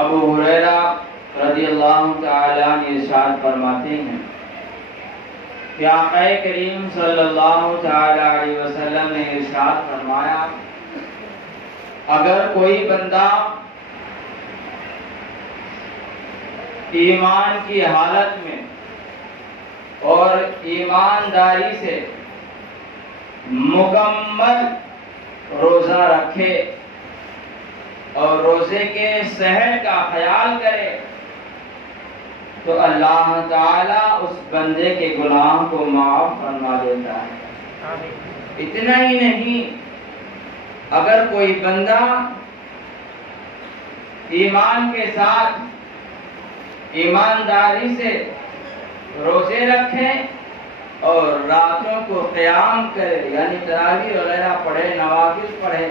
ابو ہریرہ رضی اللہ تعالیٰ عنہ ارشاد فرماتے ہیں کہ آقا کریم صلی اللہ تعالیٰ علیہ وسلم نے ارشاد فرمایا، اگر کوئی بندہ ایمان کی حالت میں اور ایمانداری سے مکمل روزہ رکھے اور روزے کے صحت کا خیال کرے تو اللہ تعالیٰ اس بندے کے گناہ کو معاف فرما دیتا ہے۔ اتنا ہی نہیں، اگر کوئی بندہ ایمان کے ساتھ ایمانداری سے روزے رکھے اور راتوں کو قیام کرے، یعنی تراویح وغیرہ پڑھے، نوافل پڑھے،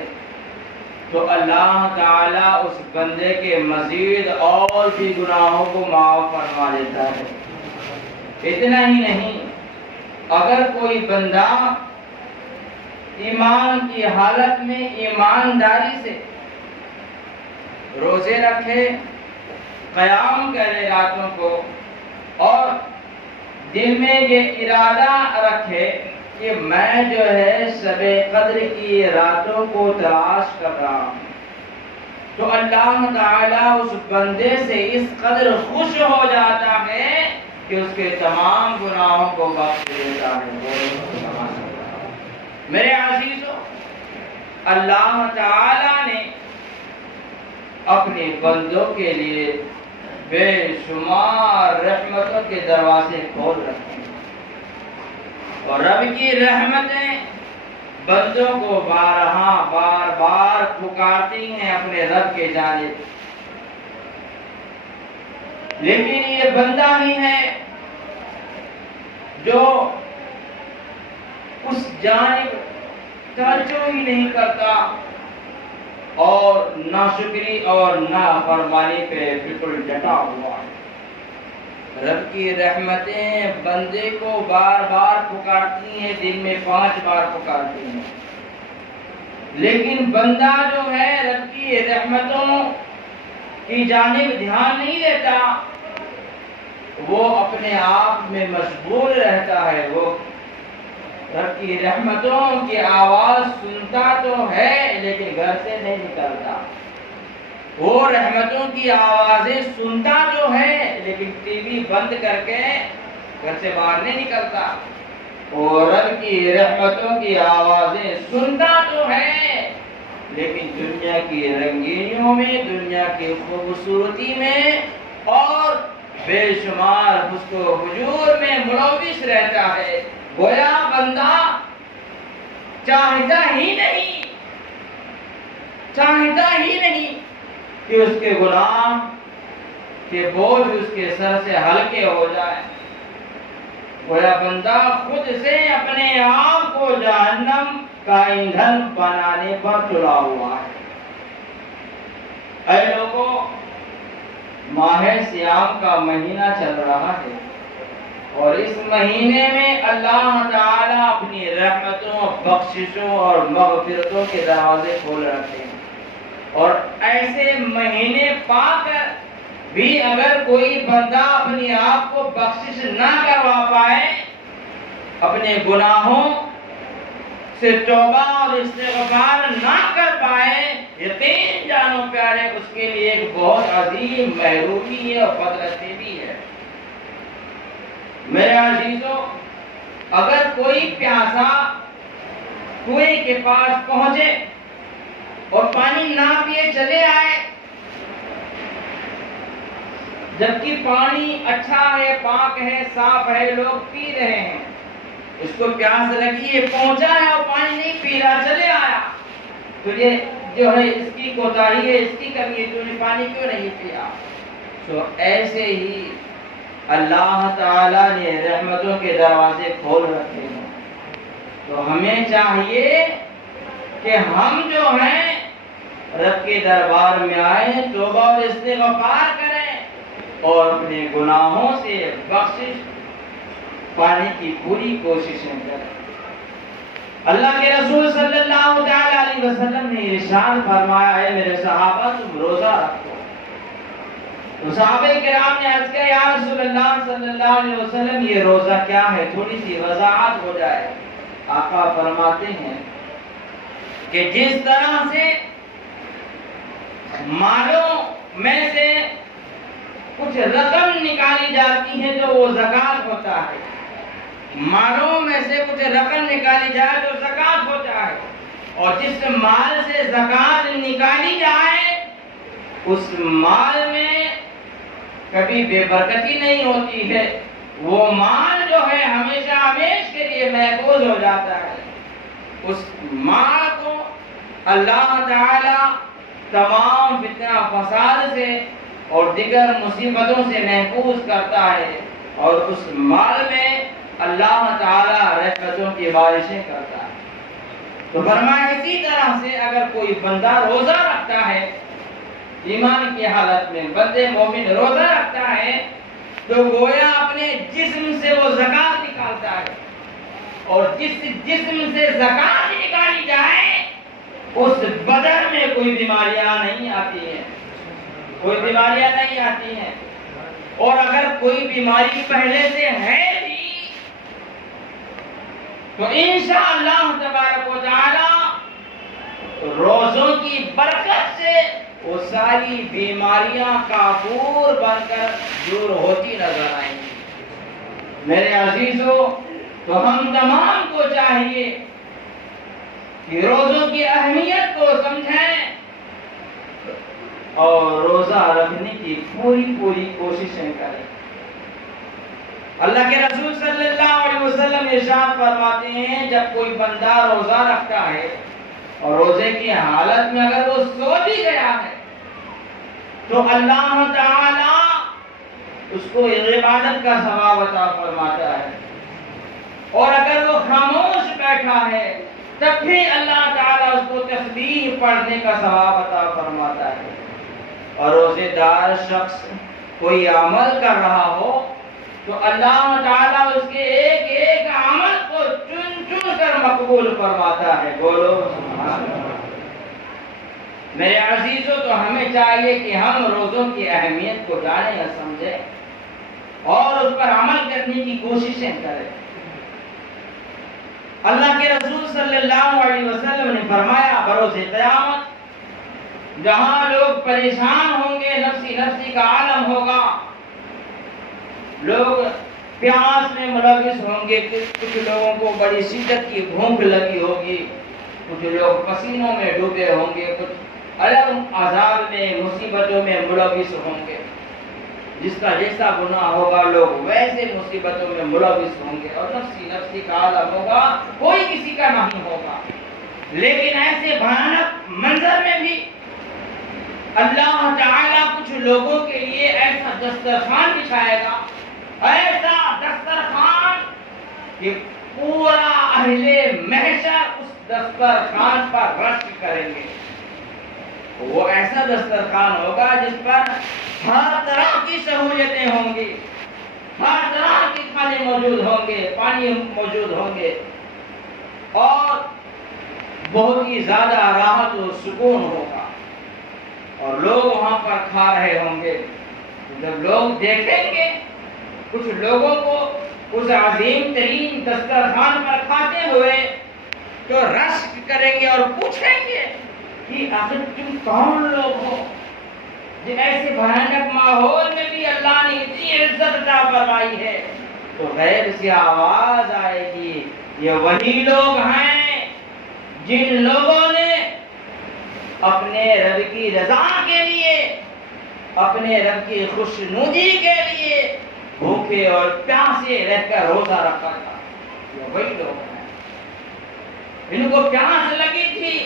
تو اللہ تعالیٰ اس بندے کے مزید اور بھی گناہوں کو معاف فرما دیتا ہے۔ اتنا ہی نہیں، اگر کوئی بندہ ایمان کی حالت میں ایمانداری سے روزے رکھے، قیام کرے راتوں کو، اور دل میں یہ ارادہ رکھے کہ میں جو ہے شب قدر کی راتوں کو تلاش کر رہا ہوں، تو اللہ تعالیٰ اس بندے سے اس قدر خوش ہو جاتا ہے کہ اس کے تمام گناہوں کو بخش دیتا ہے۔ میرے عزیزو، اللہ تعالیٰ نے اپنے بندوں کے لیے بے شمار رحمتوں کے دروازے کھول رکھے ہیں، اور رب کی رحمتیں بندوں کو بار بار پکارتی ہیں اپنے رب کے جانب، لیکن یہ بندہ ہی ہے جو اس جانب توجہ ہی نہیں کرتا اور ناشکری اور نافرمانی پہ بالکل ڈٹا ہوا ہے۔ رب کی رحمتیں بندے کو بار بار پکارتی ہیں، دن میں 5 بار پکارتی ہیں، لیکن بندہ جو ہے رب کی رحمتوں کی جانب دھیان نہیں دیتا، وہ اپنے آپ میں مشغول رہتا ہے۔ وہ رب کی رحمتوں کی آواز سنتا تو ہے لیکن گھر سے نہیں نکلتا، وہ رحمتوں کی آوازیں سنتا تو ہے لیکن ٹی وی بند کر کے گھر سے باہر نہیں نکلتا، اور رب کی رحمتوں کی آوازیں سنتا تو ہے لیکن دنیا کی رنگینیوں میں، دنیا کی خوبصورتی میں اور بے شمار حسن و حجور میں ملوث رہتا ہے۔ گویا بندہ چاہتا ہی نہیں کہ اس کے گناہ کے بوجھ اس کے سر سے ہلکے ہو جائے۔ گویا بندہ خود سے اپنے آپ کو جہنم کا ایندھن بنانے پر تلا ہوا ہے۔ اے لوگوں، ماہ سیام کا مہینہ چل رہا ہے، اور اس مہینے میں اللہ تعالیٰ اپنی رحمتوں، بخششوں اور مغفرتوں کے دروازے کھول رکھے ہیں، اور ایسے مہینے پا کر بھی اگر کوئی بندہ اپنی آپ کو بخشش نہ کروا پائے، اپنے گناہوں سے توبہ اور استغفار نہ کر پائے، یقین جانو پیارے اس کے لیے ایک بہت عظیم محرومی ہے اور بدنصیبی ہے۔ میرے عزیزو، اگر کوئی پیاسا کنویں کے پاس پہنچے اور پانی نہ پیے چلے آئے، جبکہ پانی اچھا ہے، پاک ہے، صاف ہے، لوگ پی رہے ہیں، اس کو پیاس لگی ہے، پہنچا ہے اور پانی نہیں پی رہا، چلے آیا، تو یہ جو ہے اس کی کوتاہی ہے، اس کی کمی ہے، تو نے پانی کیوں نہیں پیا؟ تو ایسے ہی اللہ تعالیٰ نے رحمتوں کے دروازے کھول رکھے ہیں، تو ہمیں چاہیے کہ ہم جو ہیں رب کے دربار میں آئیں، توبہ اور استغفار کریں اور اپنے گناہوں سے بخشش پانے کی پوری کوششیں کریں۔ اللہ کے رسول صلی اللہ علیہ وسلم نے ارشاد فرمایا ہے، میرے صحابہ تم روزہ رکھو تو صحابہ کرام نے عرض کیا یا رسول اللہ صلی اللہ علیہ وسلم یہ روزہ کیا ہے، تھوڑی سی وضاحت ہو جائے۔ آقا فرماتے ہیں کہ جس طرح سے مالوں میں سے کچھ رقم نکالی جاتی ہے تو وہ زکوٰۃ ہوتا ہے، مالوں میں سے کچھ رقم نکالی جائے تو زکوٰۃ ہوتا ہے، اور جس مال سے زکوٰۃ نکالی جائے اس مال میں کبھی بے برکتی نہیں ہوتی ہے، وہ مال جو ہے ہمیشہ ہمیش کے لیے محفوظ ہو جاتا ہے۔ اس مال کو اللہ تعالی تمام فتنہ فساد سے اور دیگر مصیبتوں سے محفوظ کرتا ہے، اور اس مال میں اللہ تعالی رحمتوں کی بارشیں کرتا ہے۔ تو فرمایا اسی طرح سے اگر کوئی بندہ روزہ رکھتا ہے، ایمان کی حالت میں بندے مومن روزہ رکھتا ہے، تو گویا اپنے جسم سے وہ زکوٰۃ نکالتا ہے، اور جس جسم سے زکوٰۃ نکالی جائے اس بدن میں کوئی بیماریاں نہیں آتی ہیں، کوئی بیماریاں نہیں آتی ہیں، اور اگر کوئی بیماری پہلے سے ہے بھی تو انشاءاللہ تبارک و تعالی روزوں کی برکت سے وہ ساری بیماریاں کافور بن کر دور ہوتی نظر آئیں گی۔ میرے عزیزو، تو ہم تمام کو چاہیے کہ روزوں کی اہمیت کو سمجھیں اور روزہ رکھنے کی پوری کوششیں کریں۔ اللہ کے رسول صلی اللہ علیہ وسلم ارشاد فرماتے ہیں جب کوئی بندہ روزہ رکھتا ہے اور روزے کی حالت میں اگر وہ سو بھی گیا ہے تو اللہ تعالی اس کو عبادت کا ثواب عطا فرماتا ہے، اور اگر وہ خاموش بیٹھا ہے تب بھی اللہ تعالی اس کو تسبیح پڑھنے کا ثواب عطا فرماتا ہے۔ اور روزے دار شخص کوئی عمل کر رہا ہو تو اللہ تعالیٰ اس کے ایک ایک عمل کو چن چن کر مقبول فرماتا ہے۔ بولو سبحان اللہ۔ میرے عزیزوں، تو ہمیں چاہیے کہ ہم روزوں کی اہمیت کو جانیں اور سمجھیں اور اس پر عمل کرنے کی کوششیں کریں۔ اللہ کے رسول صلی اللہ علیہ وسلم نے فرمایا بروز قیامت جہاں لوگ پریشان ہوں گے، نفسی نفسی کا عالم ہوگا، لوگ پیاس میں ملوث ہوں گے، کچھ لوگوں کو بڑی شدت کی بھوک لگی ہوگی، کچھ لوگ پسینوں میں ڈوبے ہوں گے، کچھ الگ عذاب میں مصیبتوں میں ملوث ہوں گے، جس کا جیسا گناہ ہوگا لوگ ویسے مصیبتوں میں ملوث ہوں گے، اور نفسی نفسی کا عالم ہوگا، کوئی کسی کا نہیں ہوگا۔ لیکن ایسے بھیانک منظر میں بھی اللہ تعالیٰ کچھ لوگوں کے لیے ایسا دسترخوان بچھائے گا، ایسا دسترخوان کہ پورا اہل محشر اس دسترخوان پر رشک کریں گے۔ وہ ایسا دسترخوان ہوگا جس پر ہر طرح کی سہولتیں ہوں گی، ہر طرح کے کھانے موجود ہوں گے، پانی موجود ہوں گے، اور بہت ہی زیادہ راحت و سکون ہوگا، اور لوگ وہاں پر کھا رہے ہوں گے۔ جب لوگ دیکھیں گے کچھ لوگوں کو اس عظیم ترین دسترخوان پر کھاتے ہوئے تو رشک کریں گے اور پوچھیں گے کہ آخر تم کون لوگ ہو، جو ایسے بھیانک ماحول میں بھی اللہ نے اتنی عزت عطا فرمائی ہے؟ تو غیب سے آواز آئے گی، یہ وہی لوگ ہیں جن لوگوں نے اپنے رب کی رضا کے لیے، اپنے رب کی خوشنودی کے لیے بھوکے اور پیاسے رہ کر روزہ رکھا تھا۔ یہ وہی لوگ ہیں، ان کو پیاس لگی تھی،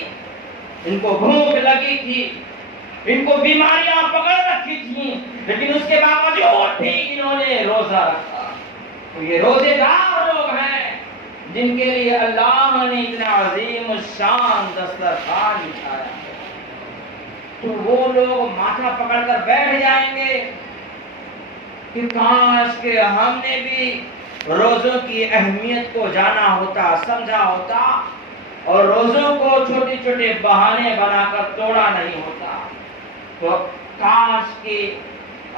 ان کو بھوک لگی تھی، ان کو بیماریاں پکڑ رکھی تھیں، لیکن اس کے باوجود بھی انہوں نے روزہ رکھا۔ تو یہ روزے دار لوگ ہیں جن کے لیے اللہ نے اتنا عظیم الشان دسترخوان بچھایا ہے۔ تو وہ لوگ ماتھا پکڑ کر بیٹھ جائیں گے کہ کاش کہ ہم نے بھی روزوں کی اہمیت کو جانا ہوتا، سمجھا ہوتا، اور روزوں کو چھوٹے چھوٹے بہانے بنا کر توڑا نہیں ہوتا۔ تو کاش کہ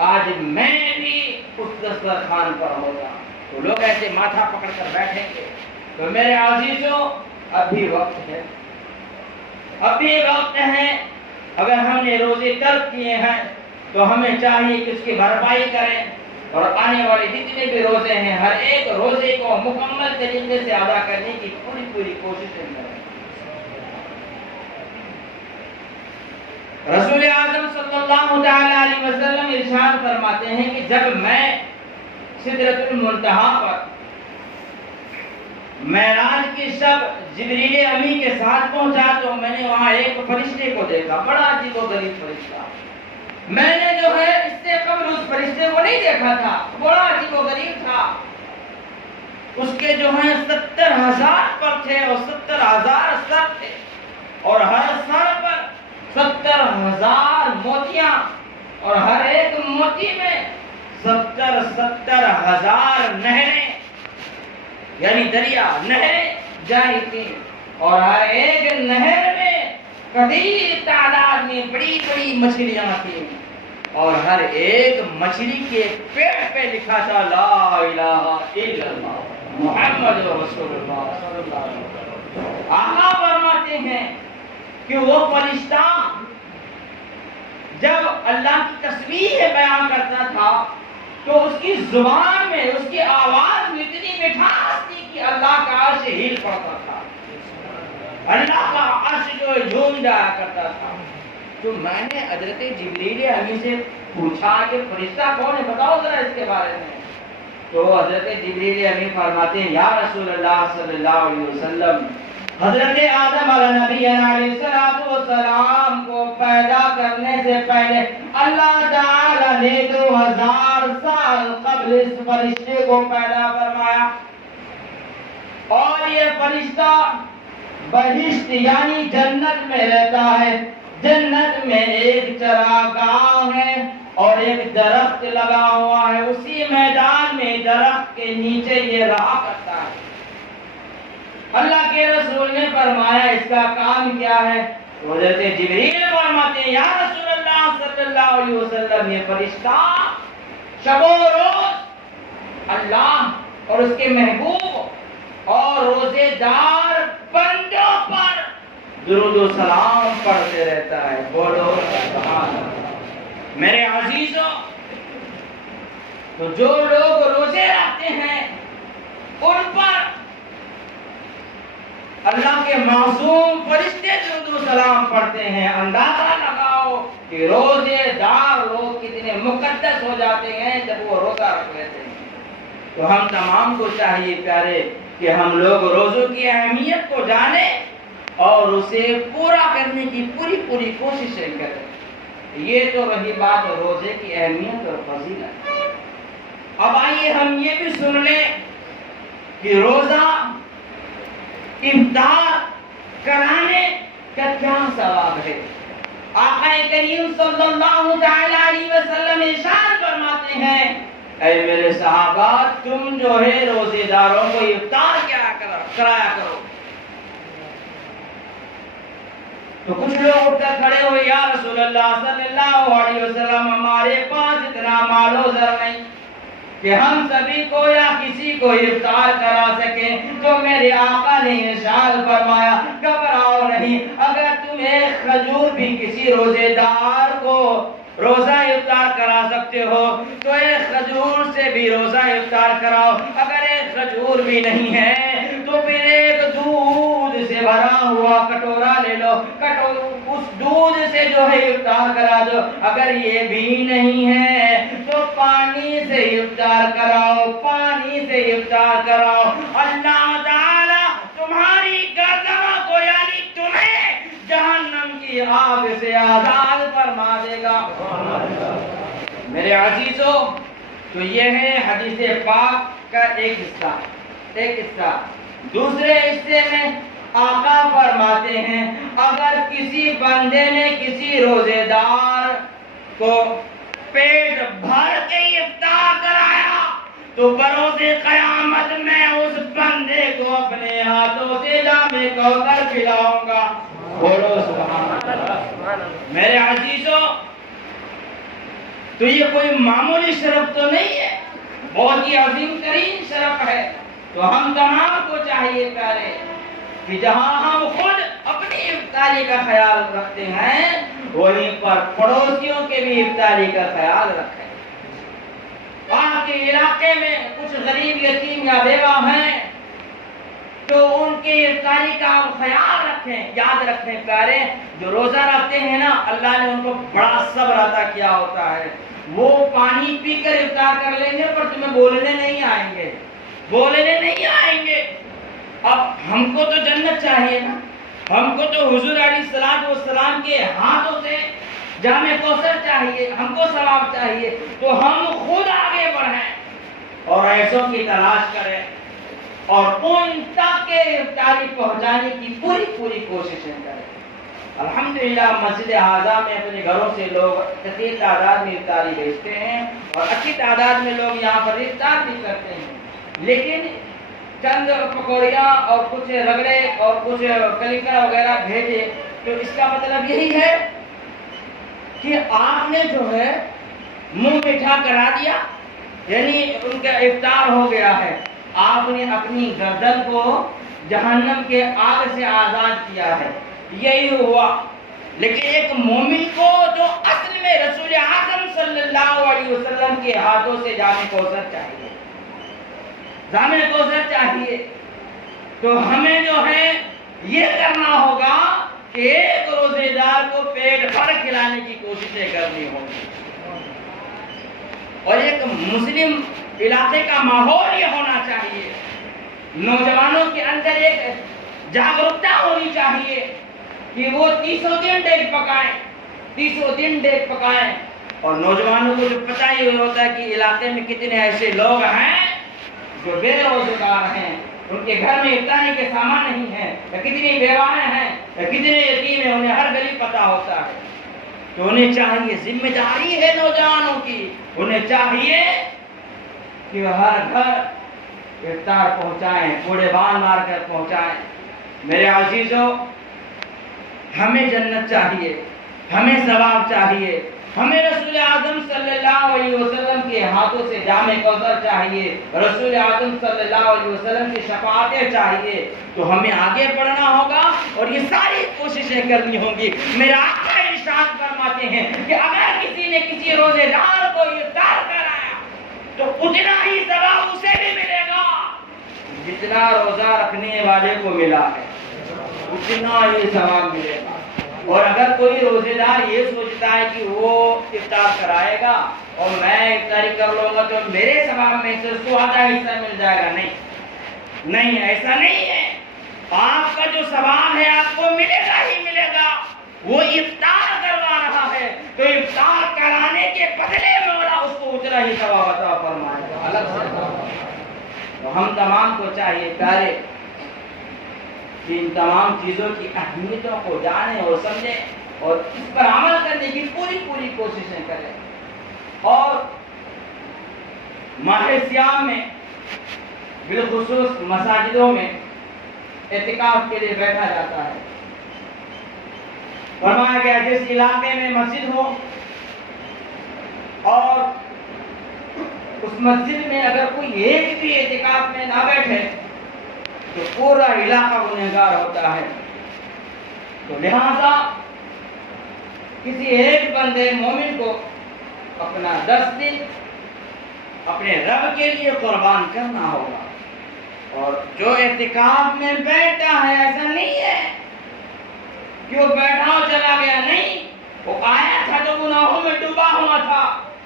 آج میں بھی اس دسترخوان پر ہوتا تو لوگ ایسے ماتھا پکڑ کر بیٹھیں گے. تو میرے عزیزوں اب بھی وقت ہے، اب بھی وقت ہے. اگر ہم نے روزے ترک کیے ہیں تو ہمیں چاہیے کہ اس کی بھرپائی کریں، اور آنے والے جتنے بھی روزے ہیں ہر ایک روزے کو مکمل طریقے سے ادا کرنے کی پوری کوششیں کریں. رسول اعظم صلی اللہ تعالی علیہ وسلم ارشاد فرماتے ہیں کہ جب میں سدرۃ المنتہا پر معراج کی شب جبریل امی کے ساتھ پہنچا تو میں نے وہاں ایک فرشتے کو دیکھا، بڑا عجیب و غریب فرشتہ. میں نے جو ہے اس سے قبل اس فرشتے کو نہیں دیکھا تھا، بڑا عجیب و غریب تھا. اس کے جو ہیں 70,000 پر تھے اور 70,000 سر تھے، اور ہر سر پر 70,000 موتیاں، اور ہر ایک موتی میں 70,000 نہریں یعنی دریا نہریں جاری تھی، اور ہر ایک نہر میں کثیر تعداد میں بڑی بڑی مچھلیاں تھیں، اور ہر ایک مچھلی کے پیٹ پہ لکھا تھا لا الہ الا اللہ محمد رسول اللہ صلی اللہ علیہ وسلم. آقا فرماتے ہیں کہ وہ فرشتہ جب اللہ کی تصویر بیان کرتا تھا تو اس کی زبان میں، اس کی آواز میں اتنی مٹھاس تھی کہ اللہ کا عرش ہل پڑتا تھا، اللہ کا عرش جو جھوم جایا کرتا تھا. تو میں نے حضرت جبریل امی سے پوچھا کہ فرشتہ کون ہے، بتاؤ ذرا اس کے بارے میں. تو حضرت جبریل امی فرماتے ہیں یا رسول اللہ صلی اللہ علیہ وسلم، حضرت آدم علیہ نبی علیہ السلام کو پیدا کرنے سے پہلے اللہ تعالی نے 2000 سال قبل اس فرشتے کو پیدا فرمایا، اور یہ فرشتہ بہشت یعنی جنت میں رہتا ہے. جنت میں ایک چراگاہ ہے اور ایک درخت لگا ہوا ہے، اسی میدان میں درخت کے نیچے یہ رہا کرتا ہے. اللہ کے رسول نے فرمایا اس کا کام کیا ہے؟ تو حضرت جبریل فرماتے ہیں یا رسول اللہ صلی اللہ علیہ وسلم، یہ فرشتہ شب و روز اللہ اور اس کے محبوب اور روزے دار بندوں پر درود و سلام پڑھتے رہتا ہے. بولو سبحان اللہ. میرے عزیزوں، تو جو لوگ روزے رکھتے ہیں ان پر اللہ کے معصوم فرشتے درود و سلام پڑھتے ہیں. اندازہ لگاؤ کہ روزے دار لوگ کتنے مقدس ہو جاتے ہیں جب وہ روزہ رکھ لیتے ہیں. تو ہم تمام کو چاہیے پیارے کہ ہم لوگ روزوں کی اہمیت کو جانیں اور اسے پورا کرنے کی پوری کوششیں کریں. یہ تو رہی بات روزے کی اہمیت اور فضیلت. اب آئیے ہم یہ بھی سن لیں کہ روزہ افطار کرانے کا کیا ثواب ہے. آقا کریم صلی اللہ تعالی علیہ وسلم ارشاد فرماتے ہیں اے میرے صحابہ، تم جو ہے روزے داروں کو افطار کرایا کرو. تو کچھ لوگ اٹھ کر کھڑے ہوئے یا رسول اللہ صلی اللہ علیہ وسلم، ہمارے پاس اتنا مال و زر نہیں کہ ہم سبھی کو یا کسی کو افطار کرا سکیں. تو میرے آقا نے ارشاد فرمایا گھبراؤ نہیں، اگر تم ایک کھجور بھی کسی روزے دار کو روزہ افطار کرا سکتے ہو تو ایک کھجور سے بھی روزہ افطار کراؤ. اگر ایک کھجور بھی نہیں ہے تو پھر ایک دودھ سے بھرا ہوا کٹورا لے لو، اس دودھ سے جو ہے افطار کرا دو. اگر یہ بھی نہیں ہے تو پانی سے افطار کراؤ، پانی سے افطار کراؤ. اللہ تعالی تمہاری گردنوں کو یعنی تمہیں جہنم کی آگ سے آزاد فرما دے گا. میرے عزیزوں، تو یہ ہے حدیث پاک کا ایک حصہ. دوسرے حصے میں آقا فرماتے ہیں اگر کسی بندے نے کسی روزے دار کو پیٹ بھر کے افطار کرایا تو بروز قیامت میں اس بندے کو اپنے ہاتھوں سے جامع کوثر پلاؤں گا. بولو سبحان اللہ. میرے عزیزوں، تو یہ کوئی معمولی شرف تو نہیں ہے، بہت ہی عظیم ترین شرف ہے۔ تو ہم تمام کو چاہیے پیارے کہ جہاں ہم خود اپنی افطاری کا خیال رکھتے ہیں وہیں پر پڑوسیوں کے بھی افطاری کا خیال رکھیں۔ آپ کے علاقے میں کچھ غریب یتیم یا بیوہ ہیں تو ان کی افطاری کا خیال رکھیں۔ یاد رکھیں پیارے، جو روزہ رکھتے ہیں نا، اللہ نے ان کو بڑا صبر عطا کیا ہوتا ہے۔ وہ پانی پی کر افطار کر لیں گے پر تمہیں بولنے نہیں آئیں گے، بولنے نہیں آئیں گے۔ اب ہم کو تو جنت چاہیے نا، ہم کو تو حضور علیہ السلام کے ہاتھوں سے جامع کوثر چاہیے، ہم کو ثواب چاہیے، تو ہم خود آگے بڑھیں اور ایسوں کی تلاش کریں اور ان تک کے افطاری پہنچانے کی پوری کوششیں کریں۔ الحمدللہ مسجد اعظم میں اپنے گھروں سے لوگ کثیر تعداد میں افطاری بھیجتے ہیں اور اچھی تعداد میں لوگ یہاں پر افطار بھی کرتے ہیں، لیکن چند پکوڑیاں اور کچھ رگڑے اور کچھ کلیکا وغیرہ بھیجے تو اس کا مطلب یہی ہے کہ آپ نے جو ہے منہ میٹھا کرا دیا، یعنی ان کا افطار ہو گیا ہے، آپ نے اپنی گردن کو جہنم کے آگ سے آزاد کیا ہے، یہی ہوا۔ لیکن ایک مومن کو جو اصل میں رسول اعظم صلی اللہ علیہ وسلم کے ہاتھوں سے جامع کوثر چاہیے، جامع کوثر چاہیے، تو ہمیں جو ہے یہ کرنا ہوگا کہ ایک روزے دار کو پیٹ بھر کھلانے کی کوششیں کرنی ہوگی، اور ایک مسلم علاقے کا ماحول یہ ہونا چاہیے، نوجوانوں کے اندر ایک جاگرکتا ہونی چاہیے کہ وہ 30 دن ڈیگ پکائیں، 30 دن ڈیگ پکائیں، اور نوجوانوں کو جو پتہ ہی ہوتا ہے کہ علاقے میں کتنے ایسے لوگ ہیں جو بے روزگار ہیں، ان کے گھر میں افطاری کے سامان نہیں ہے، یا کتنی بیوائیں ہیں یا کتنے یتیم ہیں، انہیں ہر گلی پتہ ہوتا ہے، تو انہیں چاہیے، ذمہ داری ہے نوجوانوں کی، انہیں چاہیے کہ وہ ہر گھر افطار پہنچائیں، کوڑے بان مار کر پہنچائیں۔ میرے عزیزوں، ہمیں جنت چاہیے، ہمیں ثواب چاہیے، ہمیں رسول اعظم صلی اللہ علیہ وسلم کے ہاتھوں سے جامع کوثر چاہیے، رسول اعظم صلی اللہ علیہ وسلم کی شفاعتیں چاہیے، تو ہمیں آگے بڑھنا ہوگا اور یہ ساری کوششیں کرنی ہوں گی۔ میرا آقا ارشاد فرماتے ہیں کہ اگر کسی نے کسی روزے دار کو افطار کرایا تو اتنا ہی ثواب اسے بھی ملے گا جتنا روزہ رکھنے والے کو ملا ہے، اتنا ہی ثواب ملے گا۔ اور اگر کوئی روزے دار یہ سوچتا ہے کہ وہ افطار کرائے گا اور میں افطاری کر لوں گا تو میرے ثواب میں سے اس کو آدھا حصہ مل جائے گا، نہیں، ایسا نہیں ہے۔ آپ کا جو ثواب ہے آپ کو ملے گا ہی ملے گا۔ وہ افطار کروا رہا ہے تو افطار کرانے کے بدلے مولا اس کو اتنا ہی ثواب عطا فرمائے گا، الگ سے۔ تو ہم تمام کو چاہیے پیارے کہ ان تمام چیزوں کی اہمیتوں کو جانیں اور سمجھیں اور اس پر عمل کرنے کی پوری کوششیں کریں۔ اور ماہ صیام میں بالخصوص مساجدوں میں اعتکاف کے لیے بیٹھا جاتا ہے۔ فرمایا گیا جس علاقے میں مسجد ہو اور اس مسجد میں اگر کوئی ایک بھی اعتکاف میں نہ بیٹھے تو پورا علاقہ گنہگار ہوتا ہے۔ تو لہذا کسی ایک بندے مومن کو اپنا 10 دن اپنے رب کے لیے قربان کرنا ہوگا۔ اور جو اعتکاف میں بیٹھتا ہے ایسا نہیں ہے کہ وہ بیٹھا اور چلا گیا، نہیں، وہ آیا تھا تو گناہوں میں ڈوبا ہوا تھا،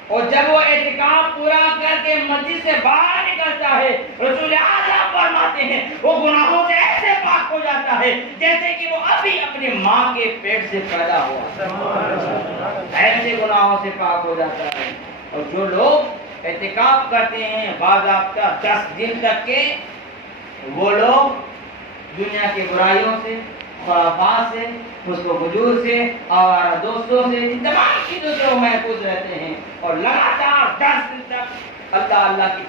اور جب وہ اعتکاف پورا کر کے مسجد سے باہر نکلتا ہے رسول اعظم فرماتے ہیں وہ گناہوں سے ایسے پاک ہو جاتا ہے جیسے کہ وہ ابھی اپنے ماں کے پیٹ سے پیدا ہوا، ایسے گناہوں سے پاک ہو جاتا ہے۔ اور جو لوگ اعتکاف کرتے ہیں باضابطہ 10 دن تک کے، وہ لوگ دنیا کی برائیوں سے، خرافات سے، فسق و فجور سے، آوارہ دوستوں سے، ان تمام چیزوں سے وہ محفوظ رہتے ہیں، اور لگاتار 10 دن تک اللہ کی